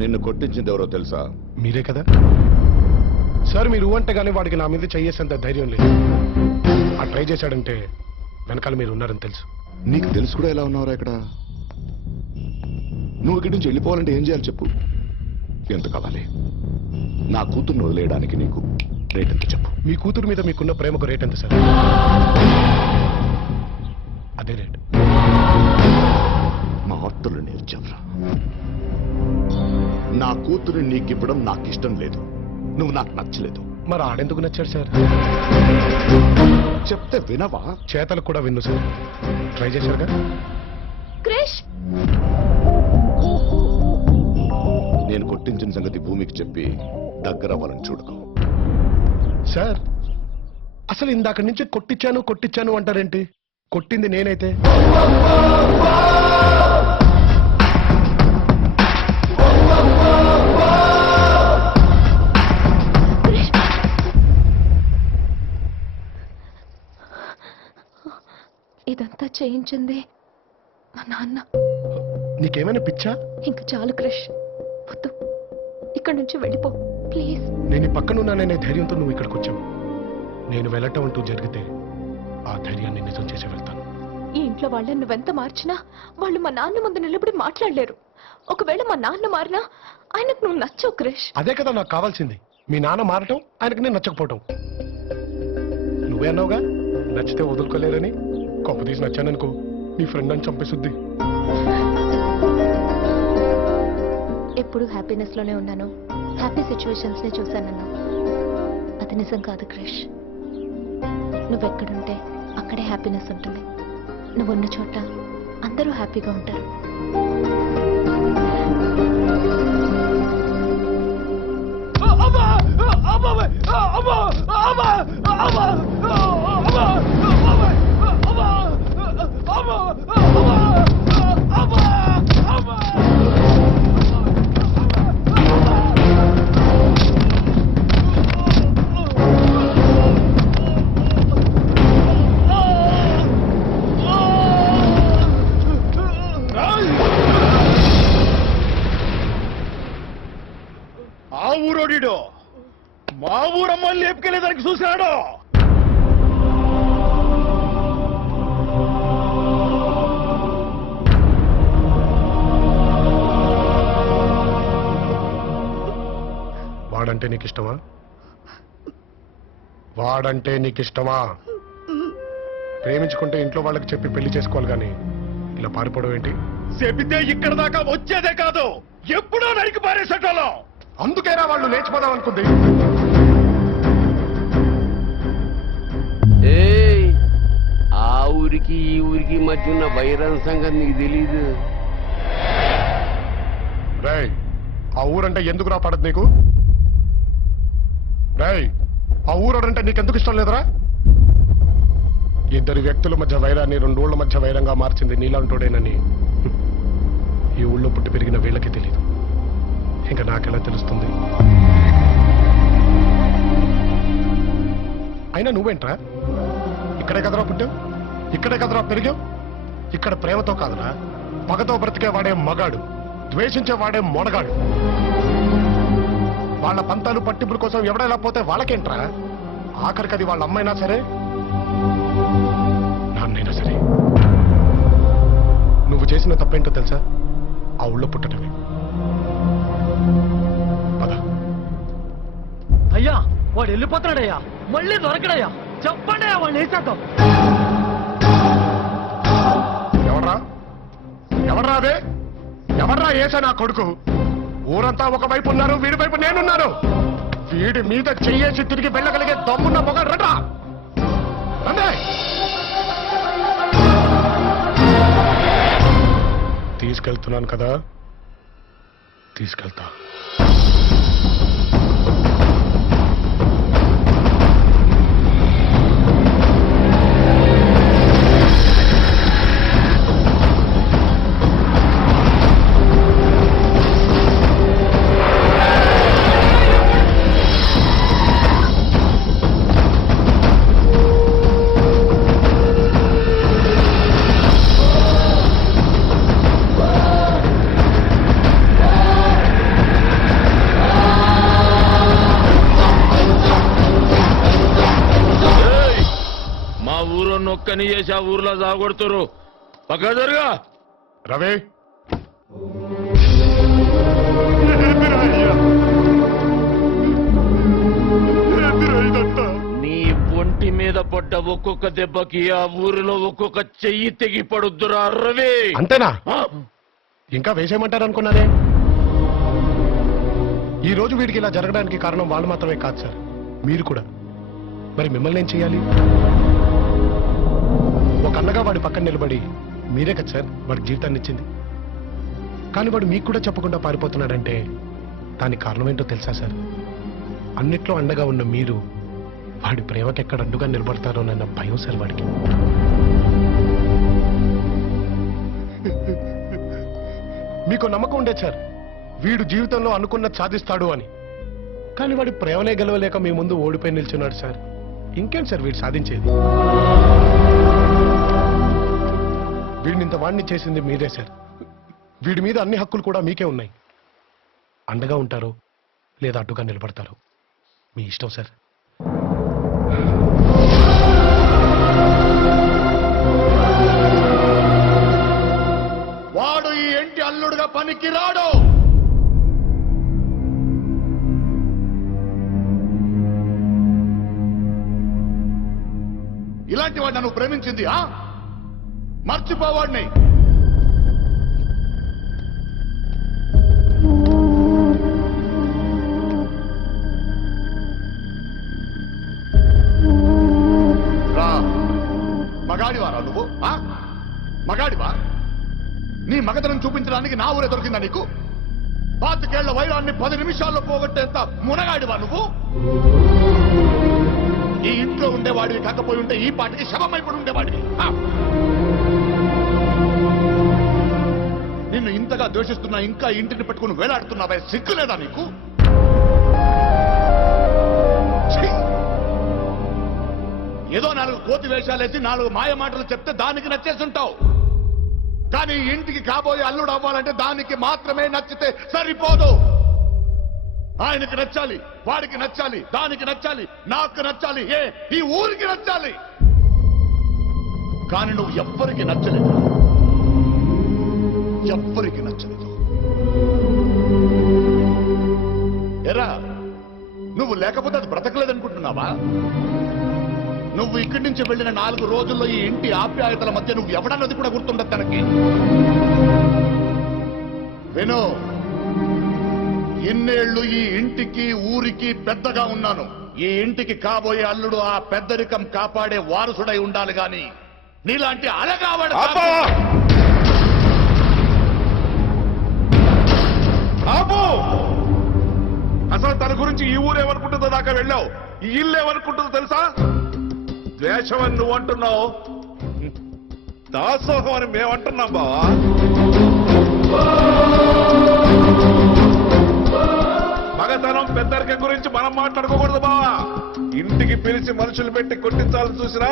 నిన్ను కొట్టించింది ఎవరో తెలుసా? మీరే కదా సార్. మీరు అంటే గానీ వాడికి నా మీద చేయేసేంత ధైర్యం లేదు. ఆ ట్రై చేశాడంటే వెనకాల మీరు ఉన్నారని తెలుసు. నీకు తెలుసు కూడా ఎలా ఉన్నావురా ఇక్కడ? నువ్వు ఇక్కడి నుంచి వెళ్ళిపోవాలంటే ఏం చేయాలి చెప్పు? ఎంత కావాలి? నా కూతుర్ని వదిలేయడానికి నీకు రేట్ ఎంత చెప్పు? మీ కూతురు మీద మీకున్న ప్రేమకు రేట్ ఎంత సార్? అదే రేట్. మా ఆర్టర్లు నేర్చావురా. నా కూతురు నీకివ్వడం నాకు ఇష్టం లేదు. నువ్వు నాకు నచ్చలేదు. మరి ఆడెందుకు నచ్చాడు సార్? చెప్తే వినవా? చేతలు కూడా విన్ను సార్. ట్రై చేశారుగా. క్రిష్, నేను కొట్టించిన సంగతి భూమికి చెప్పి దగ్గర అవ్వాలని చూడకు. సార్ అసలు ఇందాక నుంచి కొట్టించాను కొట్టించాను అంటారేంటి? కొట్టింది నేనైతే. క్రిష్, ఇదంతా చేయించింది మా నాన్న. నీకేమైనా పిచ్చా? ఇంక చాలు క్రిష్, వద్దు, ఇక్కడి నుంచి వెళ్ళిపో ప్లీజ్. నేను ఈ పక్కనున్నాననే ధైర్యంతో నువ్వు ఇక్కడికి వచ్చావు. నేను వెళ్ళటం అంటూ జరిగితే ఆ ధైర్యాన్ని నిజం చేసి వెళ్తాను. ఈ ఇంట్లో వాళ్ళని నువ్వెంత మార్చినా వాళ్ళు మా నాన్న ముందు నిలబడి మాట్లాడలేరు. ఒకవేళ మా నాన్న మారినా ఆయనకు నువ్వు నచ్చవు క్రిష్. అదే కదా నాకు కావాల్సింది. మీ నాన్న మారటం, ఆయనకు నేను నచ్చకపోవటం. నువ్వే అన్నావుగా నచ్చితే వదులుకోలేరని. కొంపదీసి నచ్చాననుకో నీ ఫ్రెండ్ అని చంపేసుద్ది. ఎప్పుడు హ్యాపీనెస్ లోనే ఉన్నాను, హ్యాపీ సిచ్యువేషన్స్ నే చూశానన్నా. అది నిజం కాదు క్రిష్. నువ్వెక్కడుంటే అక్కడే హ్యాపీనెస్ ఉంటుంది. నువ్వున్న చోట అందరూ హ్యాపీగా ఉంటారు. ఆ ఊరోడిడో మా ఊరమ్మని లేపుకెళ్ళేదానికి చూశాడు. వాడంటే నీకు ఇష్టమా? వాడంటే నీకు ఇష్టమా? ప్రేమించుకుంటే ఇంట్లో వాళ్ళకి చెప్పి పెళ్లి చేసుకోవాలి కానీ ఇలా పారిపోవడం ఏంటి? చెబితే ఇక్కడ దాకా వచ్చేదే కాదు, ఎప్పుడో నరికి పారేసేటోళ్ళం. అందుకేనా వాళ్ళు లేచిపోదాం అనుకుంది? ఏయ్, ఆ ఊరికి ఈ ఊరికి మధ్య ఉన్న వైరం సంగతి నీకు తెలీదు. రేయ్, ఆ ఊరంటే ఎందుకు రా పడదు నీకు? రేయ్, ఆ ఊరంటే నీకెందుకు ఇష్టం లేదురా? ఇద్దరు వ్యక్తుల మధ్య వైరాన్ని 2 ఊళ్ళ మధ్య వైరంగా మార్చింది నీలాంటోడేనని ఈ ఊళ్ళో పుట్టి పెరిగిన వీళ్ళకి తెలియదు. ఇంకా నాకెలా తెలుస్తుంది? అయినా నువ్వేంట్రా? ఇక్కడే కదరా పుట్టావు, ఇక్కడే కదరా పెరిగావు. ఇక్కడ ప్రేమతో కాదురా, పగతో బ్రతికే వాడే మగాడు, ద్వేషించే వాడే మొనగాడు. వాళ్ళ పంతాలు పట్టింపుల కోసం ఎవడైనా పోతే వాళ్ళకేంట్రా? ఆఖరికి అది వాళ్ళ అమ్మైనా సరే, నాన్నైనా సరే. నువ్వు చేసిన తప్పేంటో తెలుసా? ఆ ఊళ్ళో పుట్టడమే. పద. అయ్యా వాడు వెళ్ళిపోతున్నాడయ్యా, మళ్ళీ దొరకడయ్యా. చెప్పండి అయ్యా, వాడిని వేసేద్దాం. ఎవర్రా? ఎవర్రా అదే? ఎవర్రా ఏసా నా కొడుకు? ఊరంతా ఒకవైపు ఉన్నారు, వీడి వైపు నేనున్నాను. వీడి మీద చెయ్యేసి తిరిగి వెళ్ళగలిగే దమ్మున్న మొగ రట. తీసుకెళ్తున్నాను కదా, తీసుకెళ్తా. ఒక్కని చేసి ఆ ఊర్లో సాగొడుతురు పక్క జరుగా రవి నీ ఒంటి మీద పడ్డ ఒక్కొక్క దెబ్బకి ఆ ఊరిలో ఒక్కొక్క చెయ్యి తెగి పడుద్దురా రవి అంతేనా ఇంకా వేసేయమంటారు అనుకున్నానే ఈ రోజు వీడికి ఇలా జరగడానికి కారణం వాళ్ళు మాత్రమే కాదు సార్ మీరు కూడా మరి మిమ్మల్ని ఏం చేయాలి ఒక అన్నగా వాడి పక్కన నిలబడి మీరే కదా సార్ వాడి జీవితాన్ని ఇచ్చింది కానీ వాడు మీకు కూడా చెప్పకుండా పారిపోతున్నాడంటే దానికి కారణం ఏంటో తెలుసా సార్ అన్నిట్లో అండగా ఉన్న మీరు వాడి ప్రేమకి ఎక్కడ అడ్డుగా నిలబడతారోనన్న భయం సార్ వాడికి మీకు నమ్మకం ఉండేది సార్ వీడు జీవితంలో అనుకున్నది సాధిస్తాడు అని కానీ వాడి ప్రేమనే గెలవలేక మీ ముందు ఓడిపోయి నిల్చున్నాడు సార్ ఇంకేం సార్ వీడు సాధించేది వీడిని ఇంత వాడిని చేసింది మీరే సార్ వీడి మీద అన్ని హక్కులు కూడా మీకే ఉన్నాయి అండగా ఉంటారు లేదా అడ్డుగా నిలబడతారు మీ ఇష్టం సార్ వాడు ఈ ఇంటి అల్లుడుగా పనికి రాడు ఇలాంటి వాడు నన్ను ప్రేమించింది మర్చిపోవాడిని రా మగాడివారా నువ్వు మగాడివా నీ మగతనం చూపించడానికి నా ఊరే దొరికిందా నీకు 25 ఏళ్ల వైరాన్ని 10 నిమిషాల్లో పోగొట్టేంత మునగాడివా నువ్వు ఈ ఇంట్లో ఉండేవాడివి కాకపోయి ఉంటే ఈ పాటికి శవమైపడి ఉండేవాడివి నిన్ను ఇంతగా ద్వేషిస్తున్నా ఇంకా ఇంటిని పెట్టుకుని వేలాడుతున్నావే సిగ్గులేదా నీకు ఛీ! ఏదో 4 కోతి వేషాలేసి 4 మాయ మాటలు చెప్తే దానికి నచ్చేస్తుంటావు కానీ ఇంటికి కాబోయే అల్లుడు అవ్వాలంటే దానికి మాత్రమే నచ్చితే సరిపోదు ఆయనకి నచ్చాలి వాడికి నచ్చాలి దానికి నచ్చాలి నాకు నచ్చాలి ఈ ఊరికి నచ్చాలి కానీ నువ్వు ఎవ్వరికి నచ్చలేదు ఎవ్వరికి నచ్చలేదు ఎరా నువ్వు లేకపోతే అది బ్రతకలేదనుకుంటున్నావా నువ్వు ఇక్కడి నుంచి వెళ్ళిన 4 రోజుల్లో ఈ ఇంటి ఆప్యాయతల మధ్య నువ్వు ఎవడన్నది కూడా గుర్తుండదు తనకి వినో ఇన్నేళ్లు ఈ ఇంటికి ఊరికి పెద్దగా ఉన్నాను ఈ ఇంటికి కాబోయే అల్లుడు ఆ పెద్దరికం కాపాడే వారసుడై ఉండాలి గాని నీలాంటి అలగావాడు అసలు తన గురించి ఈ ఊరేమనుకుంటుందో దాకా వెళ్ళావు ఈ ఇల్లు ఏమనుకుంటుందో తెలుసా ద్వేషం అని నువ్వు అంటున్నావు దాసోహం అని మేమంటున్నాం బావా మగతనం పెద్దరికం గురించి మనం మాట్లాడుకోకూడదు బావా ఇంటికి పిలిచి మనుషులు పెట్టి కొట్టించాలని చూసినా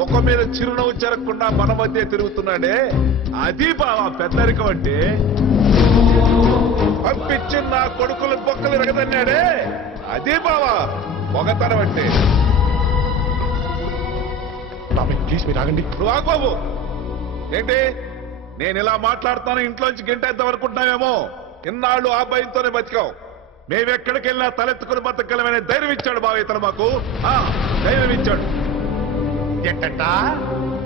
ముఖం మీద చిరునవ్వు చెరగకుండా మన మధ్య తిరుగుతున్నాడే అది బావా పెద్దరికం అంటే పంపించి నా కొడుకులు బొక్కలు ఎరగదన్నాడే అదే బావా మగతనం అంటే ప్లీజ్ మీరు ఆగండి నువ్వు ఆగబాబు ఏంటి నేను ఇలా మాట్లాడుతాను ఇంట్లోంచి గంటేద్దాం అనుకుంటున్నావేమో ఇన్నాళ్ళు ఆ భయంతోనే బతికాం మేమెక్కడికి వెళ్ళినా తలెత్తుకుని బతకగలమనే ధైర్యం ఇచ్చాడు బావ ఇతను మాకు ధైర్యం ఇచ్చాడు ఎట్టంట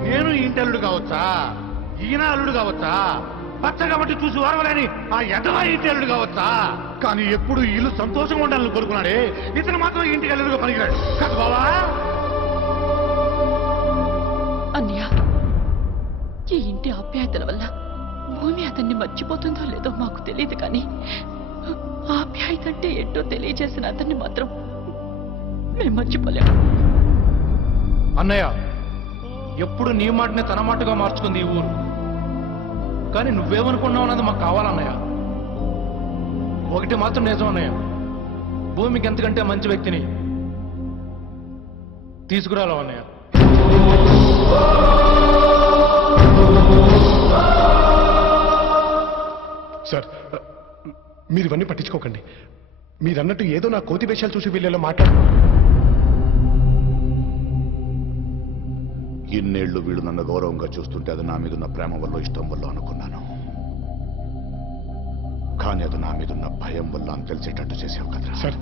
నేను ఇంటి అల్లుడు కావచ్చా ఈయన అల్లుడు కావచ్చా పచ్చ కాబట్టి చూసి ఓరవలేని ఆ ఎదవా ఇంటి అల్లుడు కావచ్చా కానీ ఎప్పుడు ఇల్లు సంతోషంగా ఉండాలని కోరుకున్నాడే ఇతను మాత్రం ఇంటికి అల్లుడుగా పనికిరాడు కాదు బావా అన్నయ్య ఈ ఇంటి ఆప్యాయతల వల్ల భూమి అతన్ని మర్చిపోతుందో లేదో మాకు తెలియదు కానీ ఆప్యాయత అంటే ఏంటో తెలియజేసిన అతన్ని మాత్రం మేము మర్చిపోలేము అన్నయ్య ఎప్పుడు నీ మాటనే తన మాటగా మార్చుకుంది ఈ ఊరు కానీ నువ్వేమనుకున్నావు అన్నది మాకు కావాలన్నయ్య ఒకటి మాత్రం నిజం అన్నయ్య భూమికి ఎంతకంటే మంచి వ్యక్తిని తీసుకురాలో అన్నయ్య సార్ మీరు ఇవన్నీ పట్టించుకోకండి మీరన్నట్టు ఏదో నా కోతి వేషాలు చూసి వీళ్ళలో మాట్లాడు ఇన్నేళ్లు వీళ్ళు నన్ను గౌరవంగా చూస్తుంటే అది నా మీద ఉన్న ప్రేమ వల్ల ఇష్టం వల్ల అనుకున్నాను. కానీ అది నా మీద ఉన్న భయం వల్ల అని తెలిసేటట్టు చేసావు కదరా. సార్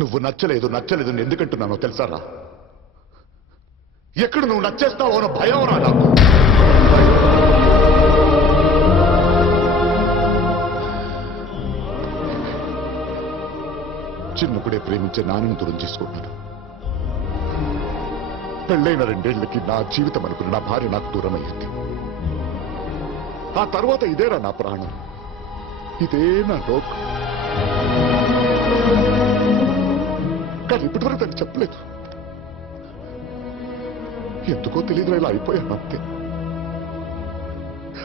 నువ్వు నచ్చలేదు నేను ఎందుకంటున్నానో తెలుసారా? ఎక్కడ నువ్వు నచ్చేస్తావో అన్న భయం రా నాకు. చిన్నప్పుడే ప్రేమించే నాన్నను దూరం చేసుకున్నాను. పెళ్ళైన 2 ఏళ్లకి నా జీవితం అనుకున్న నా భార్య నాకు దూరం అయ్యింది. ఆ తర్వాత ఇదేరా నా ప్రాణం, ఇదే నా లోకం. కానీ ఇప్పటివరకు తను చెప్పలేదు. ఎందుకో తెలియదు, ఇలా అయిపోయాను అంతే.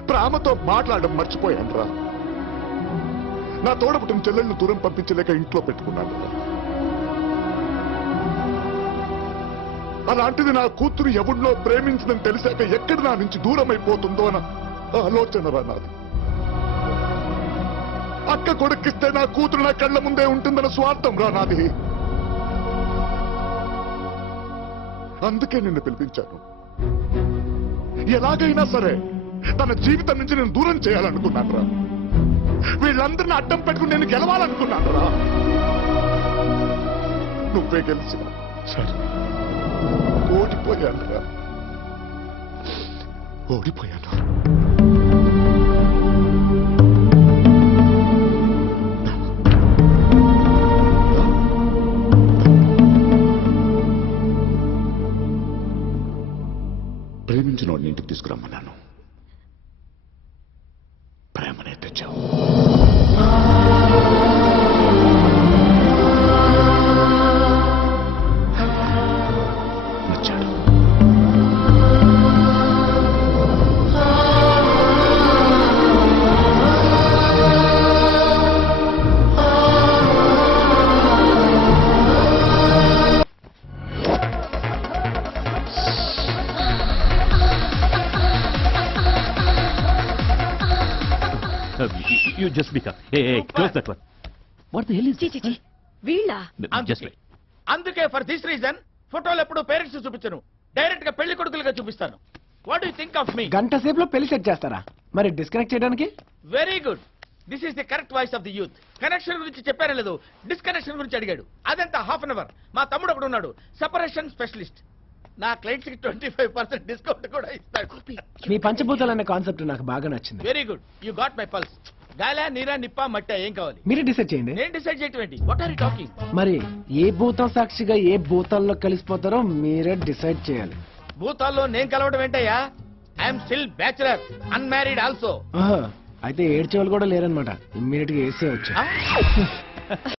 ప్రేమతో మాట్లాడడం మర్చిపోయాను రా. నా తోడపుట్టిన చెల్లెళ్ళను దూరం పంపించలేక ఇంట్లో పెట్టుకున్నాను. అలాంటిది నా కూతురు ఎవరినో ప్రేమించదని తెలిసాక ఎక్కడ నా నుంచి దూరం అయిపోతుందో అన్న ఆలోచన రా నాది. అక్క కొడుకిస్తే నా కూతురు నా కళ్ళ ముందే ఉంటుందన్న స్వార్థం రా నాది. అందుకే నిన్ను పిలిపించాను. ఎలాగైనా సరే తన జీవితం నుంచి నేను దూరం చేయాలనుకున్నాను రా. వీళ్ళందరినీ అడ్డం పెట్టుకుని నేను గెలవాలనుకున్నాను రా. నువ్వే గెలిచిన సరే, ఓడిపోయాను రా. ఓడిపోయాను. ప్రేమించిన వాడిని ఇంటికి తీసుకురమ్మన్నాను. ప్రేమనే తెచ్చావు. నచ్చాడు. You just speak up. Hey, close that one. What the hell is this? వీళ్ళ Just wait. అందుకే ఫర్ దిస్ రీజన్ ఫోటోలు ఎప్పుడు పేరెంట్స్ చూపించను, డైరెక్ట్ గా పెళ్లి కొడుకులుగా చూపిస్తాను. వాట్ యు థింక్ ఆఫ్ మీ? గంట సేపులో పెళ్లి సెట్ చేస్తారా? మరి డిస్కనెక్ట్ చేయడానికి? Very good, this is the correct voice of the youth. Connection గురించి చెప్పారా లేదు, డిస్కనెక్షన్ గురించి అడిగాడు. అదంతా హాఫ్ అన్ అవర్. మా తమ్ముడు ఒకడు ఉన్నాడు, సెపరేషన్ స్పెషలిస్ట్. నా క్లయింట్స్ కి 25% డిస్కౌంట్ కూడా ఇస్తాడు. మీ పంచభూతాలు అనే కాన్సెప్ట్ నాకు బాగా నచ్చింది. Very good, you got my pulse. గాలా, నీరా, నిప్ప, మట్ట ఏం కావాలి? మీరే డిసైడ్ చేయండి. నేను డిసైడ్ చేయటం ఏంటి? What are you talking? మరి ఏ భూతం సాక్షిగా ఏ భూతాల్లో కలిసిపోతారో మీరే డిసైడ్ చేయాలి. భూతాల్లో నేను కలవడం ఏంటయ్యా? I'm still bachelor, unmarried also. ఆహా, అయితే ఏడ్చేవాళ్ళు కూడా లేరనమాట. ఇమ్మీడియట్ గా వేసే వచ్చా.